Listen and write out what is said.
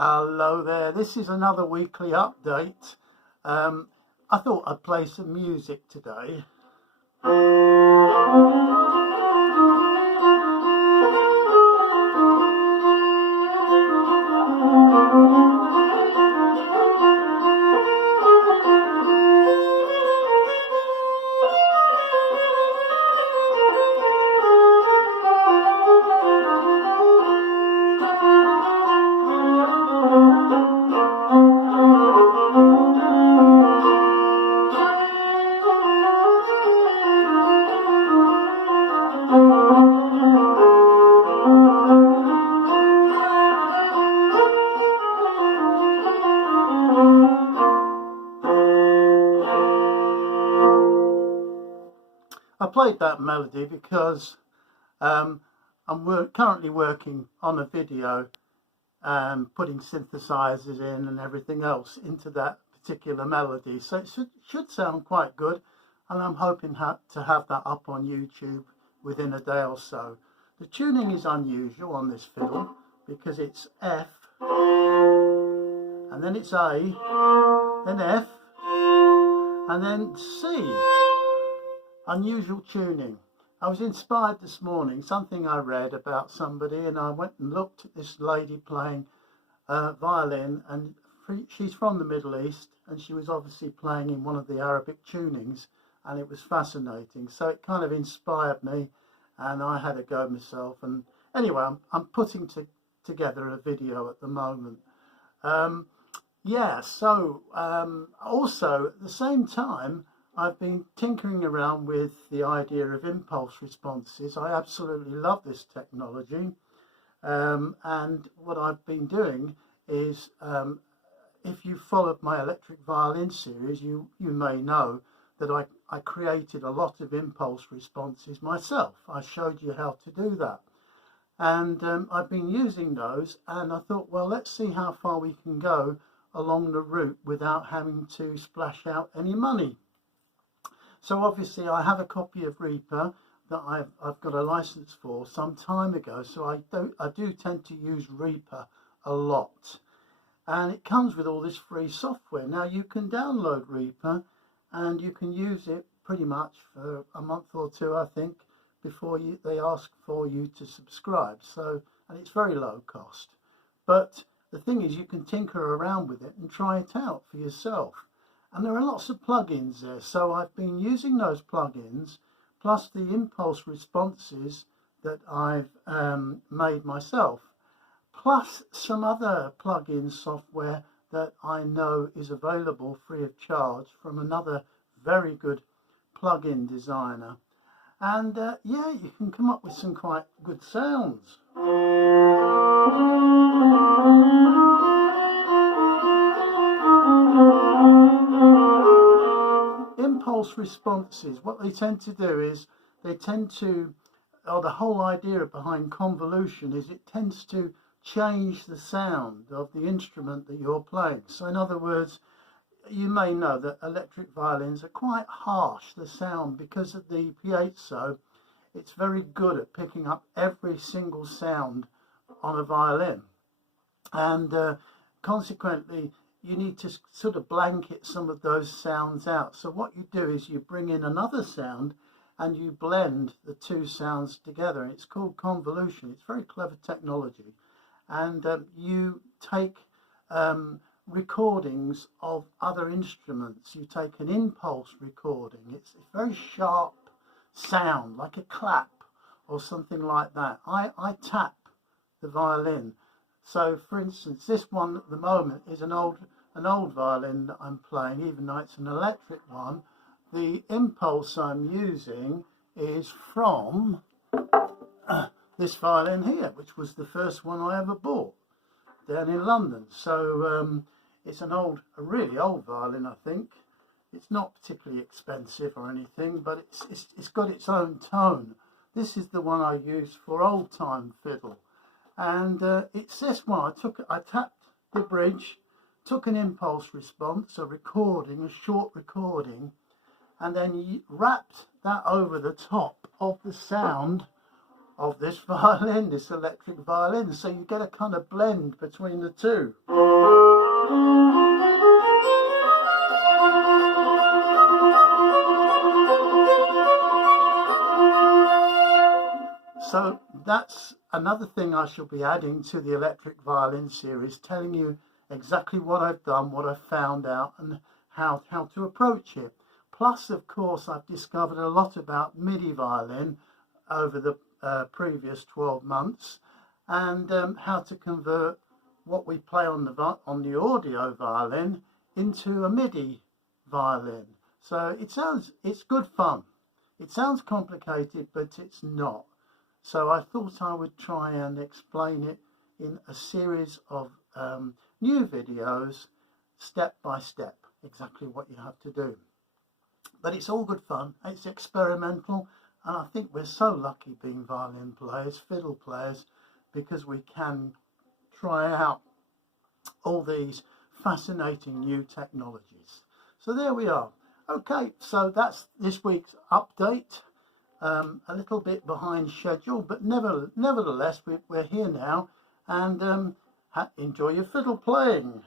Hello there, this is another weekly update. I thought I'd play some music today. I played that melody because I'm currently working on a video, putting synthesizers in and everything else into that particular melody. So it should sound quite good, and I'm hoping to have that up on YouTube within a day or so. The tuning is unusual on this fiddle because it's F, and then it's A, then F, and then C. Unusual tuning. I was inspired this morning, something I read about somebody, and I went and looked at this lady playing violin, and she's from the Middle East, and she was obviously playing in one of the Arabic tunings, and it was fascinating. So it kind of inspired me, and I had a go myself. And anyway, I'm putting together a video at the moment. Also at the same time, I've been tinkering around with the idea of impulse responses. I absolutely love this technology. And what I've been doing is, if you followed my electric violin series, you may know that I created a lot of impulse responses myself. I showed you how to do that. And I've been using those, and I thought, well, let's see how far we can go along the route without having to splash out any money. So obviously I have a copy of Reaper that I've got a license for some time ago, so I do tend to use Reaper a lot, and it comes with all this free software. Now you can download Reaper and you can use it pretty much for a month or two, I think, before they ask for you to subscribe. So, and it's very low cost, but the thing is, you can tinker around with it and try it out for yourself. And there are lots of plugins there, so I've been using those plugins, plus the impulse responses that I've made myself, plus some other plugin software that I know is available free of charge from another very good plugin designer. And yeah, you can come up with some quite good sounds. Impulse responses, what they tend to do is the whole idea behind convolution is it tends to change the sound of the instrument that you're playing. So in other words, you may know that electric violins are quite harsh, the sound, because of the piezo. It's very good at picking up every single sound on a violin, and consequently you need to sort of blanket some of those sounds out. So what you do is you bring in another sound and you blend the two sounds together, and it's called convolution. It's very clever technology, and you take recordings of other instruments. You take an impulse recording. It's a very sharp sound, like a clap or something like that. I tap the violin. So for instance, this one at the moment is an old violin that I'm playing, even though it's an electric one. The impulse I'm using is from this violin here, which was the first one I ever bought down in London. So it's a really old violin, I think. It's not particularly expensive or anything, but it's got its own tone. This is the one I use for old time fiddle. And it's this one. I tapped the bridge, took an impulse response, a short recording, and then wrapped that over the top of the sound of this violin, this electric violin. So you get a kind of blend between the two. So that's another thing I shall be adding to the electric violin series, telling you exactly what I've done, what I've found out, and how to approach it. Plus, of course, I've discovered a lot about MIDI violin over the previous 12 months, and how to convert what we play on the audio violin into a MIDI violin. So it's good fun. It sounds complicated, but it's not. So I thought I would try and explain it in a series of new videos, step by step, exactly what you have to do. But it's all good fun, it's experimental, and I think we're so lucky being violin players, fiddle players, because we can try out all these fascinating new technologies. So there we are. Okay, so that's this week's update. A little bit behind schedule, but nevertheless we're here now, and enjoy your fiddle playing.